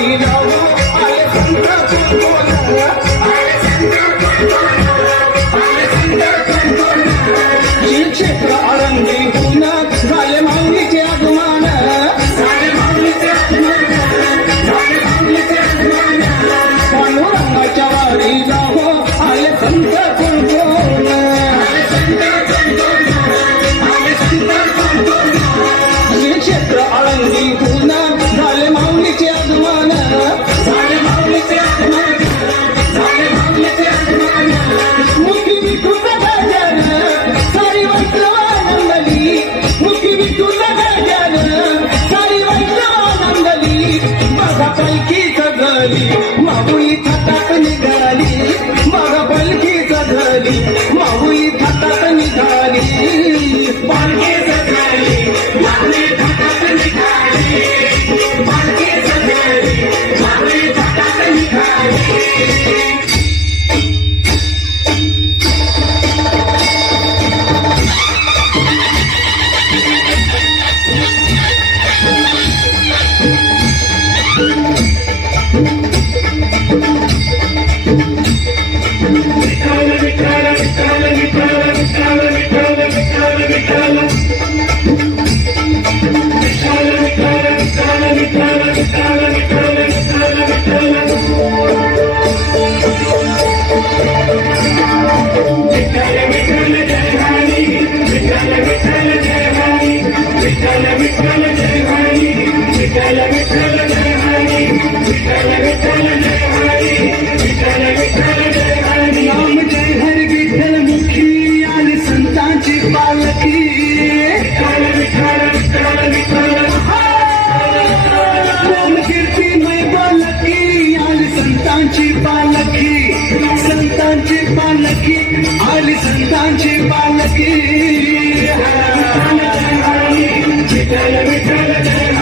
वारी जाऊ आले संत श्री क्षेत्र आळंदी पुन्हा झाले माऊलीचे आगमन पांडुरंगाच्या वारी जाऊ आले संत कुलकोण श्री क्षेत्र आळंदी पुन्हा झाले माऊलीचे आगमन मुखी विठूचा गजर सारी वैष्णवानंदली मुखी विठूचा गजर सारी वैष्णवानंदली बघा पालखी सजली माऊली थाटात निघाली बघा पालखी सजली माऊली थाटात निघाली पालखी सजली माऊली थाटात निघाली पालखी सजली माऊली थाटात निघाली संतांची पालखी आली संतांची पालखी विठ्ठल विठ्ठल जय